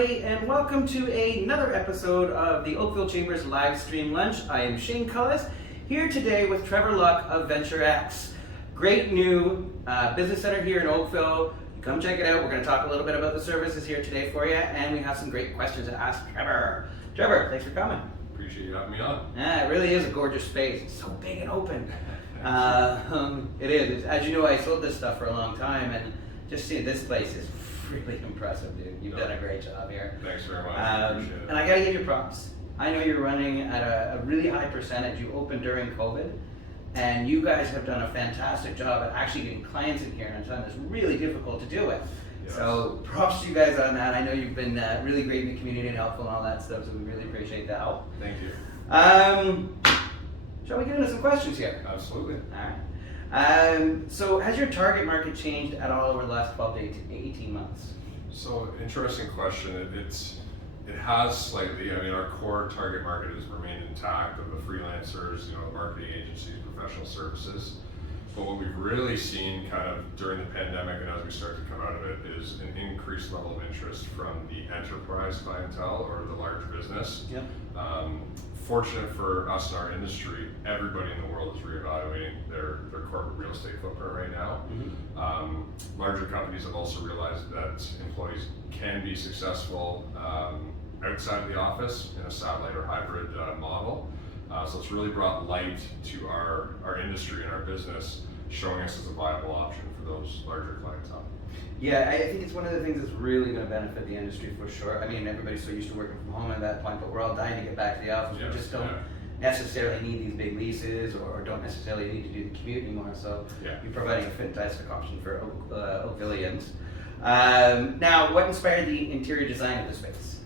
everybody, and welcome to another episode of the Oakville Chambers live stream lunch. I am Shane Cullis, here today with Trevor Luck of Venture X. Great new business center here in Oakville. Come check it out. We're going to talk a little bit about the services here today for you, and we have some great questions to ask Trevor. Trevor, thanks for coming. Appreciate you having me on. Yeah, it really is a gorgeous space. It's so big and open. It is. As you know, I sold this stuff for a long time, and just seeing this place is really impressive, dude. You've done a great job here. Thanks very much. Appreciate it. And I gotta give you props. I know you're running at a really high percentage. You opened during COVID, and you guys have done a fantastic job at actually getting clients in here in a time that's really difficult to deal with. Yes. So props to you guys on that. I know you've been really great in the community and helpful and all that stuff, so we really appreciate the help. Thank you. Shall we get into some questions here? Absolutely. All right. So has your target market changed at all over the last 12 to 18 months? So, interesting question. It has slightly. I mean, our core target market has remained intact of the freelancers, the marketing agencies, professional services. But what we've really seen kind of during the pandemic and as we start to come out of it is an increased level of interest from the enterprise clientele or the large business. Yep. Fortunate for us in our industry, everybody in the world is reevaluating their corporate real estate footprint right now. Mm-hmm. Larger companies have also realized that employees can be successful outside of the office in a satellite or hybrid model. So it's really brought light to our industry and our business, showing us as a viable option for those larger clientele. Yeah, I think it's one of the things that's really going to benefit the industry for sure. I mean, everybody's so used to working from home at that point, but we're all dying to get back to the office. Yes, We just don't necessarily need these big leases or don't necessarily need to do the commute anymore. So you're providing a fantastic option for Oakvillians. Now, what inspired the interior design of the space?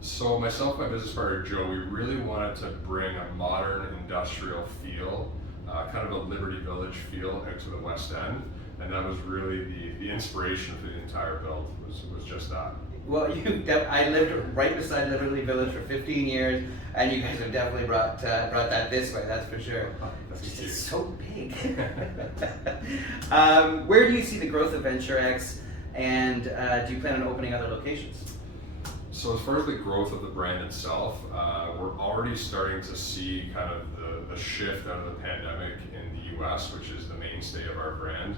So myself and my business partner Joe, we really wanted to bring a modern industrial feel, kind of a Liberty Village feel out to the West End. And that was really the inspiration for the entire build, was just that. Well, I lived right beside Liberty Village for 15 years, and you guys have definitely brought that this way, that's for sure. It's so big. Where do you see the growth of Venture X, and do you plan on opening other locations? So as far as the growth of the brand itself, we're already starting to see kind of the shift out of the pandemic in the US, which is the mainstay of our brand.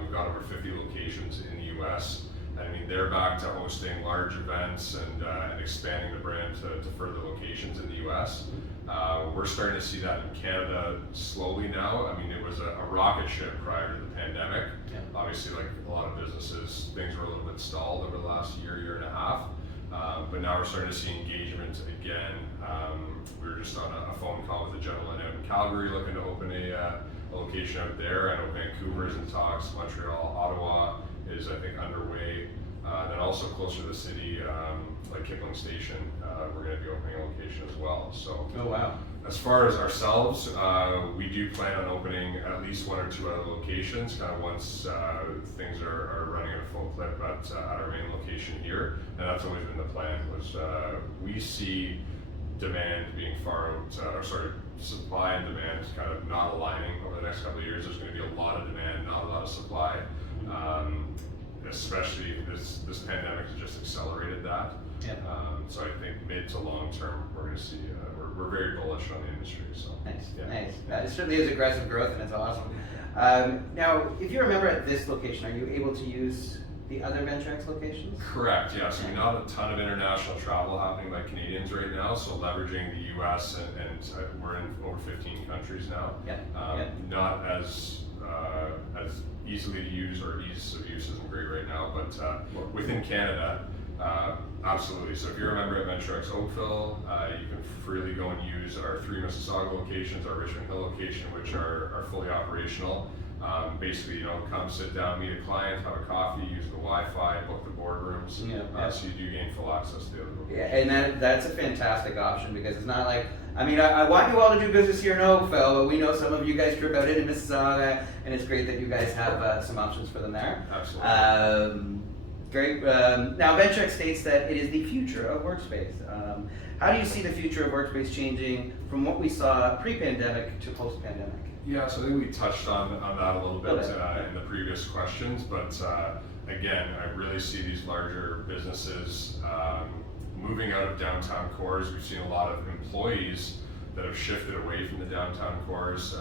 We've got over 50 locations in the US. I mean, they're back to hosting large events and expanding the brand to further locations in the US. We're starting to see that in Canada slowly now. I mean, it was a rocket ship prior to the pandemic. Yeah. Obviously, like a lot of businesses, things were a little bit stalled over the last year and a half. But now we're starting to see engagement again. We were just on a phone call with a gentleman out in Calgary looking to open a location out there. I know Vancouver is in talks, Montreal, Ottawa is I think underway. Then also closer to the city, like Kipling Station, we're going to be opening a location as well. So, oh wow! As far as ourselves, we do plan on opening at least one or two other locations, kind of once things are running at a full clip at our main location here, and that's always been the plan. Was we see demand being supply and demand kind of not aligning over the next couple of years. There's going to be a lot of demand, not a lot of supply. Especially this pandemic has just accelerated that. Yeah. So I think mid to long term, we're going to see, we're very bullish on the industry. So Nice, yeah. nice. It certainly is aggressive growth, and it's awesome. Now, if you're a member at this location, are you able to use the other Venture X locations? Correct, yes. We not a ton of international travel happening by Canadians right now, so leveraging the US and we're in over 15 countries now. Yeah. Not as easily to use or ease of use isn't great right now, but within Canada, absolutely. So if you're a member at Venture X Oakville, you can freely go and use our 3 Mississauga locations, our Richmond Hill location, which are fully operational. Basically, come sit down, meet a client, have a coffee, use the Wi-Fi, book the boardrooms. So you do gain full access to the other locations. Yeah, and that's a fantastic option because it's not like, I mean, I want you all to do business here in Oakville, but we know some of you guys trip out into Mississauga, and it's great that you guys have some options for them there. Absolutely. Great. Now, Venture X states that it is the future of Workspace. How do you see the future of Workspace changing from what we saw pre-pandemic to post-pandemic? Yeah, so I think we touched on that a little bit in the previous questions, but again, I really see these larger businesses moving out of downtown cores. We've seen a lot of employees that have shifted away from the downtown cores,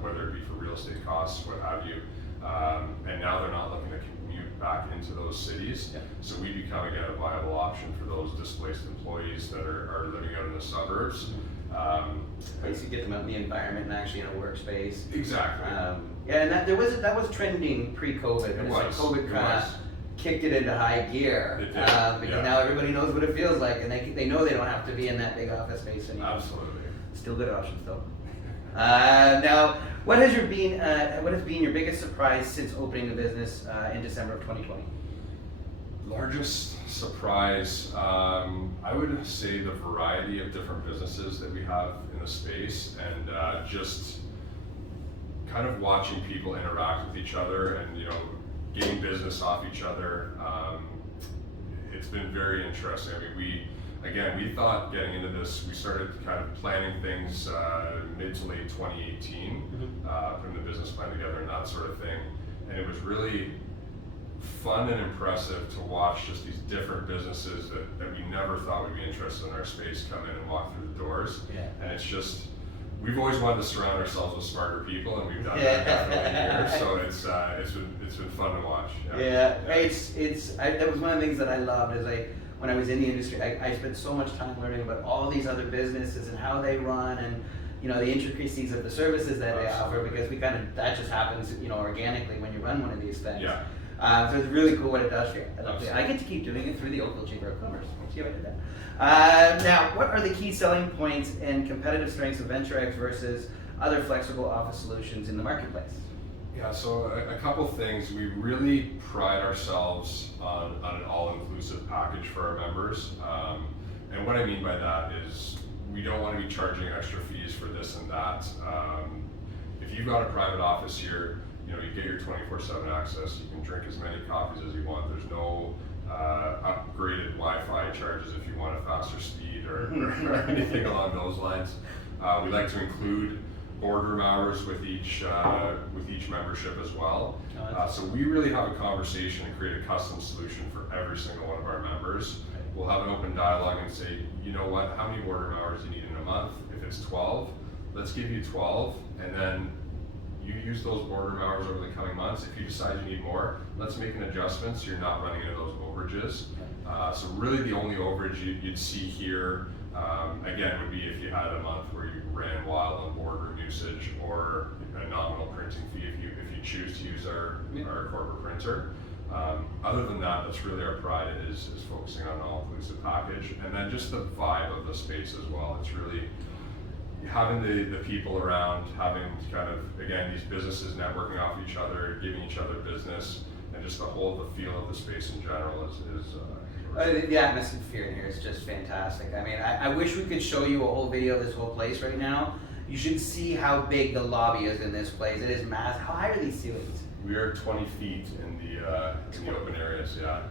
whether it be for real estate costs, what have you, and now they're not looking to commute back into those cities. Yeah. So we become, again, a viable option for those displaced employees that are living out in the suburbs. Place to get them out in the environment and actually in a workspace. Exactly. Yeah, and that was trending pre-COVID, but it's like COVID kind of kicked it into high gear because now everybody knows what it feels like, and they know they don't have to be in that big office space anymore. Absolutely. Still good options though. Now, what has been your biggest surprise since opening the business in December of 2020? Largest surprise, I would say the variety of different businesses that we have in the space, and just kind of watching people interact with each other and, you know, getting business off each other. It's been very interesting. I mean, we thought getting into this, we started kind of planning things mid to late 2018, putting the business plan together and that sort of thing. And it was really fun and impressive to watch just these different businesses that we never thought would be interested in our space come in and walk through the doors. Yeah. And it's just, we've always wanted to surround ourselves with smarter people, and we've done that definitely here. So it's been fun to watch. That was one of the things that I loved is when I was in the industry, I spent so much time learning about all these other businesses and how they run, and you know, the intricacies of the services that they offer, because that just happens, you know, organically when you run one of these things. Yeah. So it's really cool what it does for you. I get to keep doing it through the Oakville Chamber of Commerce. See how I did that? Now, what are the key selling points and competitive strengths of VentureX versus other flexible office solutions in the marketplace? Yeah, so a couple things. We really pride ourselves on an all-inclusive package for our members. And what I mean by that is we don't want to be charging extra fees for this and that. If you've got a private office here, you know, you get your 24/7 access. You can drink as many coffees as you want. There's no upgraded Wi-Fi charges if you want a faster speed or anything along those lines. We like to include boardroom hours with each membership as well. So we really have a conversation and create a custom solution for every single one of our members. We'll have an open dialogue and say, you know what, how many boardroom hours do you need in a month? If it's 12, let's give you 12, and then you use those boardroom hours over the coming months. If you decide you need more, let's make an adjustment so you're not running into those overages. So really the only overage you'd see here, again, would be if you had a month where you ran wild on boardroom usage, or a nominal printing fee if you choose to use our corporate printer. Other than that, that's really our pride is focusing on an all-inclusive package, and then just the vibe of the space as well. It's really having the people around, having kind of, again, these businesses networking off each other, giving each other business, and just the feel of the space in general is the atmosphere in here is just fantastic. I mean, I wish we could show you a whole video of this whole place right now. You should see how big the lobby is in this place. It is massive. How high are these ceilings? We are 20 feet in the open areas, yeah.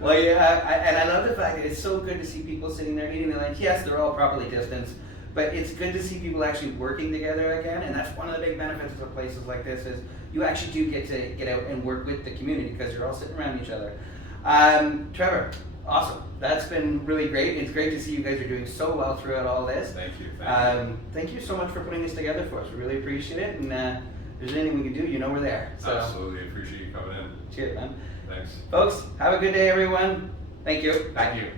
Well, yeah, and I love the fact that it's so good to see people sitting there eating their lunch. Yes, they're all properly distanced, but it's good to see people actually working together again, and that's one of the big benefits of places like this is you actually do get to get out and work with the community because you're all sitting around each other. Trevor, awesome. That's been really great. It's great to see you guys are doing so well throughout all this. Thank you. Thank you so much for putting this together for us. We really appreciate it, and if there's anything we can do, you know we're there. So, absolutely, appreciate you coming in. Cheers, man. Thanks. Folks, have a good day, everyone. Thank you. Thank you.